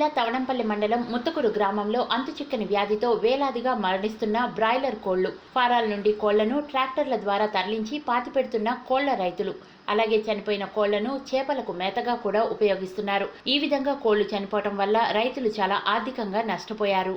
జిల్లా తవణంపల్లి మండలం ముత్తకూరు గ్రామంలో అంతుచిక్కని వ్యాధితో వేలాదిగా మరణిస్తున్న బ్రాయిలర్ కోళ్ళు. ఫారాల నుండి కోళ్ళను ట్రాక్టర్ల ద్వారా తరలించి పాతిపెడుతున్న కోళ్ళ రైతులు. అలాగే చనిపోయిన కోళ్ళను చేపలకు మేతగా కూడా ఉపయోగిస్తున్నారు. ఈ విధంగా కోళ్ళు చనిపోవటం వల్ల రైతులు చాలా ఆర్థికంగా నష్టపోయారు.